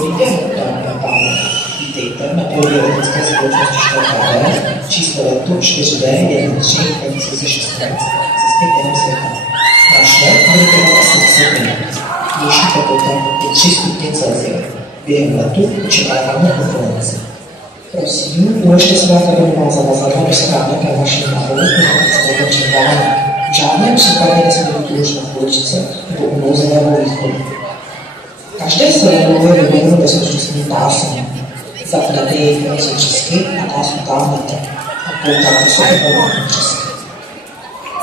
Dobrý den, dámy a pánové. Vítejte na půdě letecké společnosti ČTB, číslo letu 4D 13-2016, cesty kolem světa. Náš let bude trvat asi 10 minut. Vnější teplota je 3 stupně Celsia. Během letu očekáváme turbulenci. Prosím, uložte svá kabinová zavazadla do schránek na vašem návodu, pokud před vámi. V žádném případě nesmí být už na půlčce nebo u nouzového východu. Každé sedadlo je vyvedeno bezpečnostní pásem. Zapnete jej v noci přesky a nás utáhnete a poutáte se do pomoci přesky.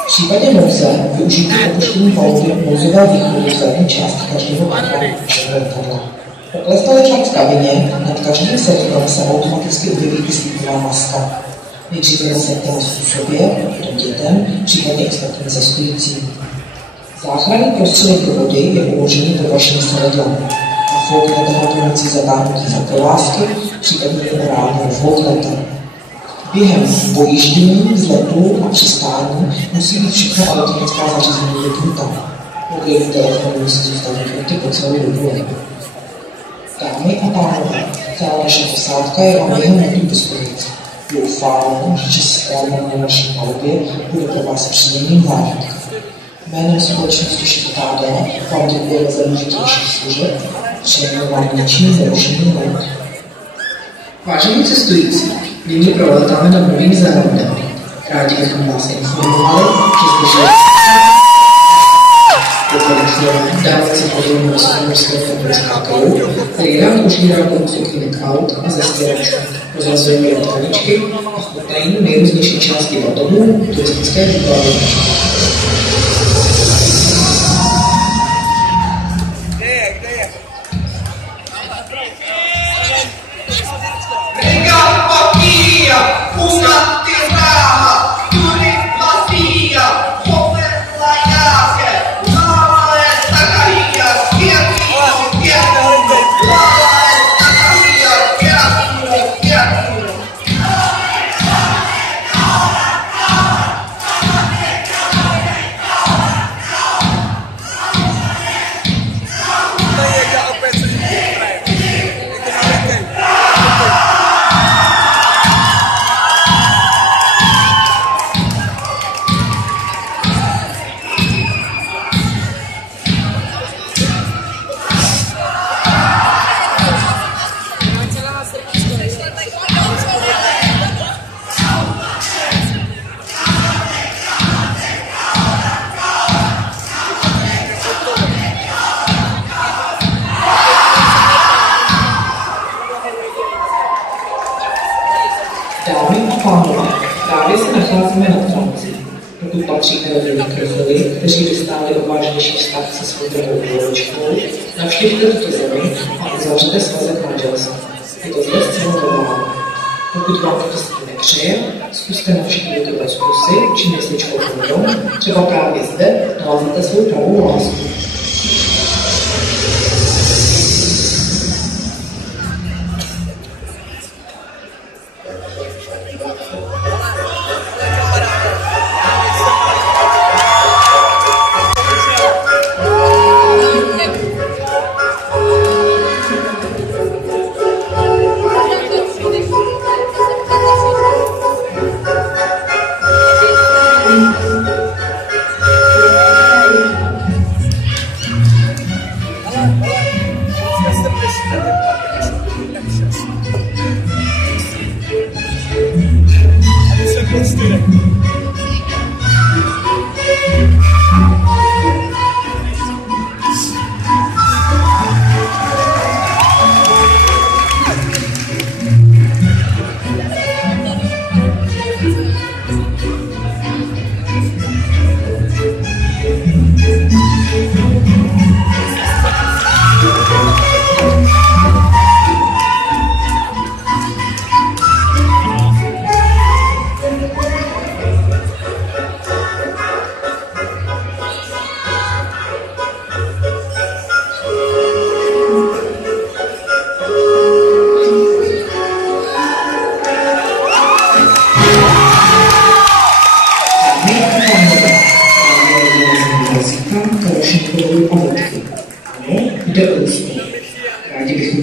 V případě nouze využijte opuštění paluby nouzového východu v zadní části každého okna letadla. Poklesnete tlak v kabině, nad každým sedlem se automaticky objeví kyslíková maska. Nejdříve nasaďte masku sobě, potom dětem, případně ostatním cestujícím. Záchranný prostředek do vody je uložený pod vaším sedadlem. Nafouknete ho pomocí zatáhnutí za provázky, případně ráno nafouknete. Během pojíždění, vzletu a přistání musí být všechno elektronická zařízení vypnuta. Mobilní telefon musí zůstat vypnuty po celou dobu. Dámy a pánové, celá naše posádka je vám během letu k dispozici. Doufáme, že strávání na naší palubě bude pro vás příjemným zážitkem. Jménem společnosti ČTB vám děkujeme za důležitějších služeb, přejeme vám ničím zrušený let. Vážení cestující, nyní proletáme nad Novým Zélandem. Rádi bychom vás informovali, že zde doporučujeme dávat si pozor na vysokomorského fabrikátorů, který rád užírá pomocí cleaning out a zastěračů, rozrazujeme tkaničky a chutnají nejrůznější části batonů turistické výbavy. Dámy a pánové, právě se nacházíme nad Francií. Pokud patříte do mikrofily, kteří vystáli odvážnější vztah se svou drahou dvoječkou, navštivte tuto zemi a uzavřete svazek manželství. Je to zde zcela normální. Pokud vám to s tím nepřeje, zkuste navštívit do Veskusy či městečko Kondom, třeba právě zde naleznete svou pravou lásku.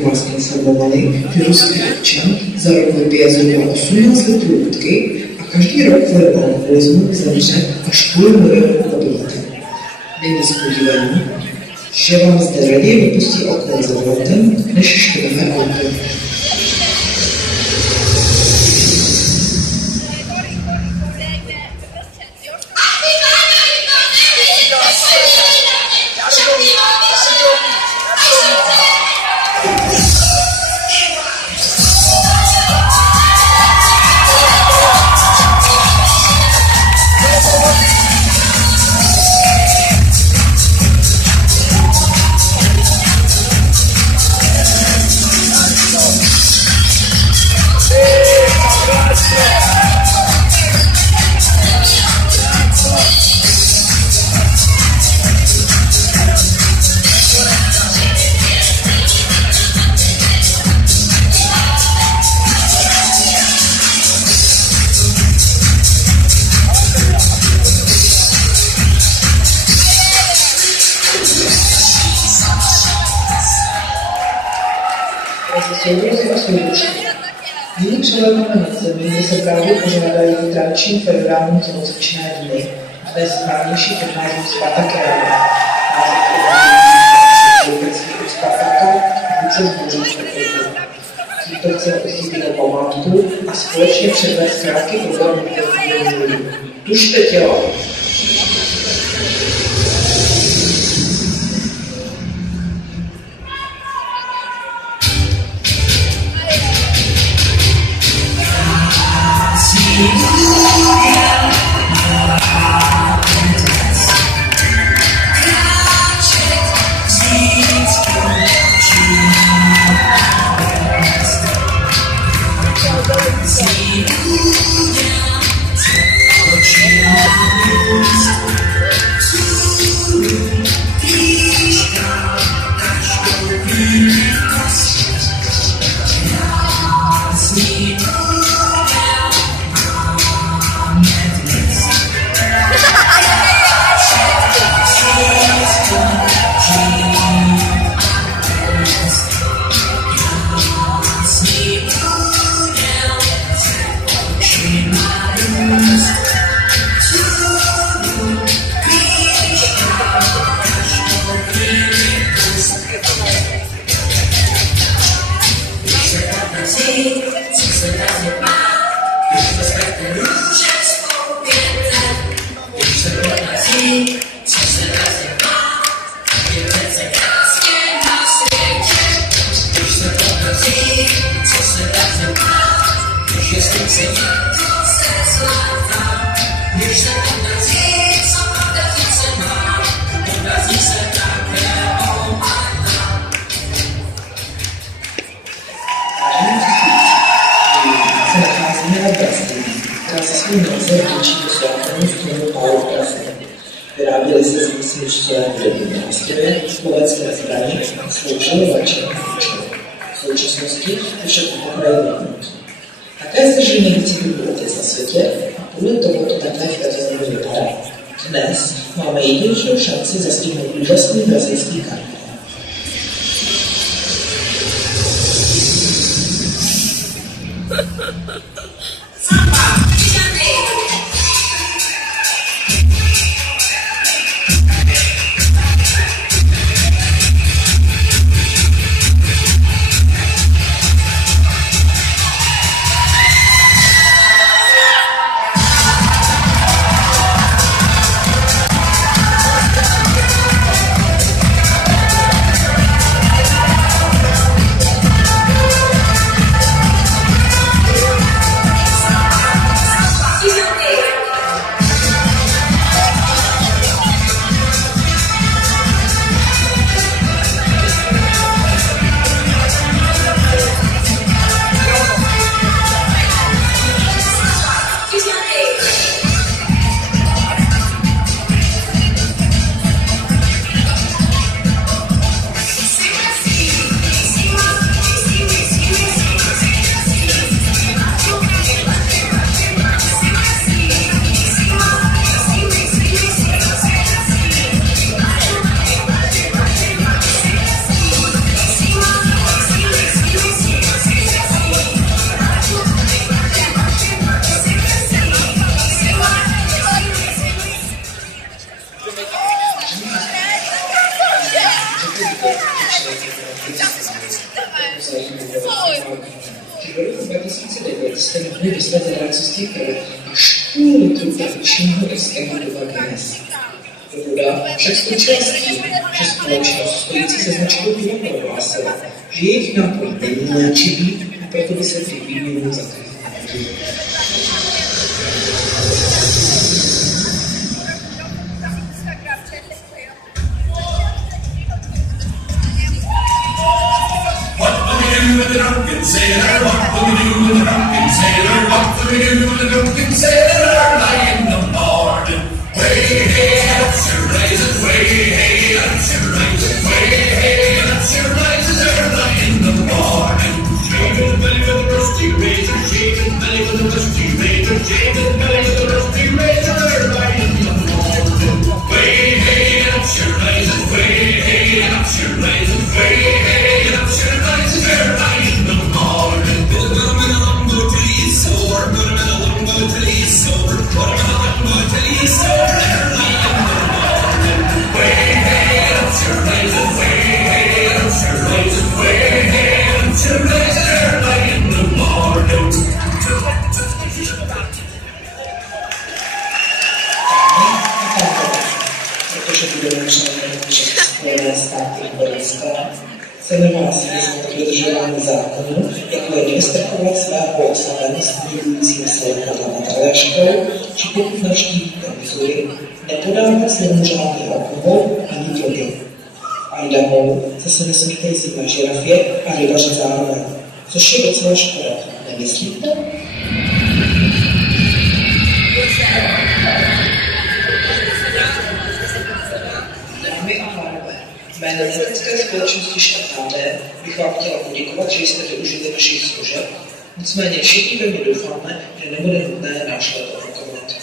vás informovali, že ruský občan za rok vypije zhruba 18 litrů vodky a každý rok kvůli alkoholismu zemře až 500 000 obyvatel. Není s podívaním, že vám zde raději vypustí alkohol za volantem, než škodové auto. Nyní přelétáme nad zemi, kde se právě pořádají tradiční federální tělocvičné dny a dnes známější pod názvem Spartakiáda. Název od Spartaka více zboří překrytů. Tímto chceme osítit památku a společně předvést krátký program lidí. Tužte tělo! Vyráběly se z místniště hudební nástroje, lovecké zbraně a sloužily léčebné účely. V současnosti je však okraji vyhnut. Také se žije nejvíce druhů otec na světě a podle toho to také v této zemi vypadá. Dnes máme jedinečnou šanci zastihnout úžasný brazilský karneval. V roku 2009 jste mohli vyslat reakci až půl litru tradičního whiskyho do Guinness. Dohoda však skončila s tím, že společnost stojící se značkou piva prohlásila, že jejich nápoj není léčivý a proto by se při výměnu zakázat neměli. With the drunken sailor, what will we do with the drunken sailor? What will we do with the drunken sailor early in the morning? Way hey, that's your rising, way hey, that's your rising, way hey, that's your rising early in the morning. Shaving belly with a rusty razor, shaving belly with a rusty razor, shaving belly with a rusty razor early in the morning. Way hey, that's your rising, way hey, that's your rising, way hey, that's your rising early in the morning. Put him in a lumbo till he's sore, put him in a lumbo till he's sore, put him in a lumbo till he's sore early in the morning. Way hey, that's your rising, way hey, that's your rising, way hey, that's your rising early in the morning. Protože budeme členem Spojené státy americké, chceme vás vyzvat k dodržování zákonů, jako je nevystrkovat svého oslavenost vybudujícím svou parlamentaréškou, či pokud navštívíte Missouri, nepodávat z němu žádný alkohol ani drogy. A jdamou zase nesmíte jezdit na žirafě a rybaře zároveň, což je docela škoda, nemyslíte? Dámy a pánové, jménem letecké společnosti ŠTD bych vám chtěla poděkovat, že jste využili našich služeb, nicméně všichni velmi doufáme, že nebude nutné náš let opakovat.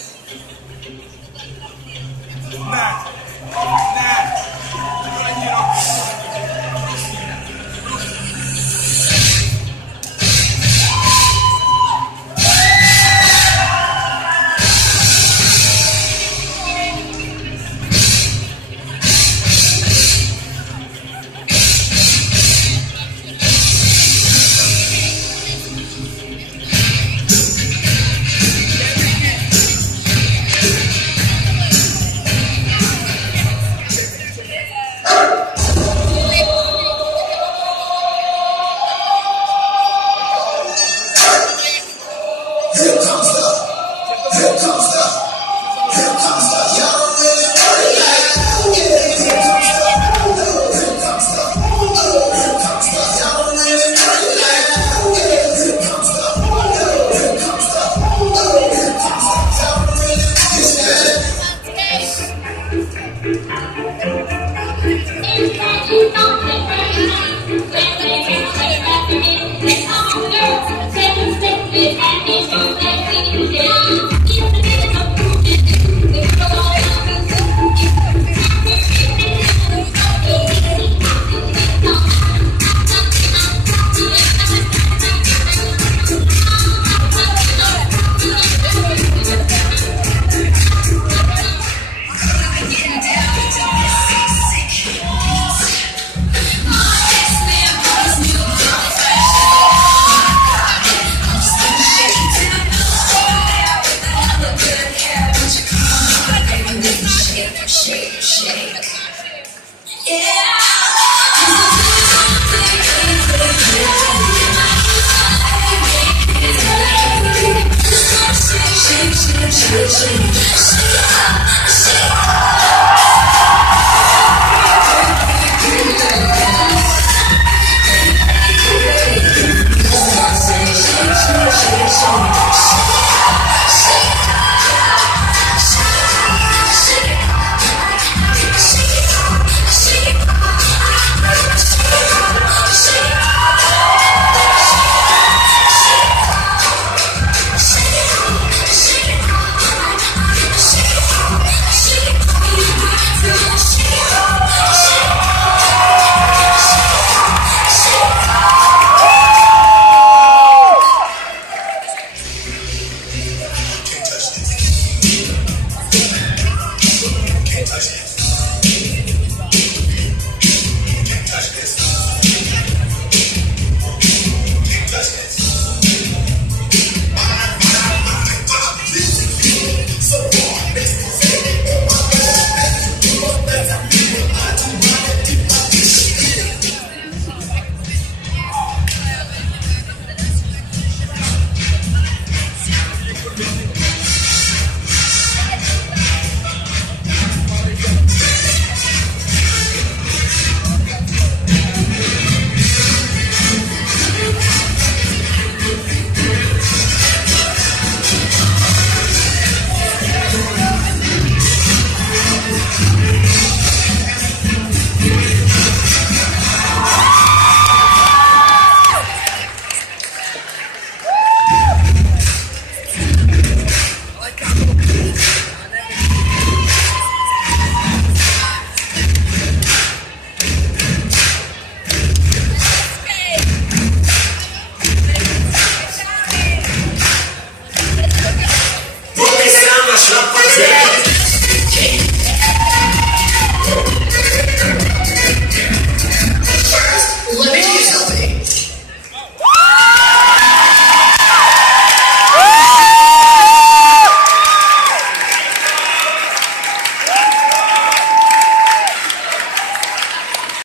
Shake,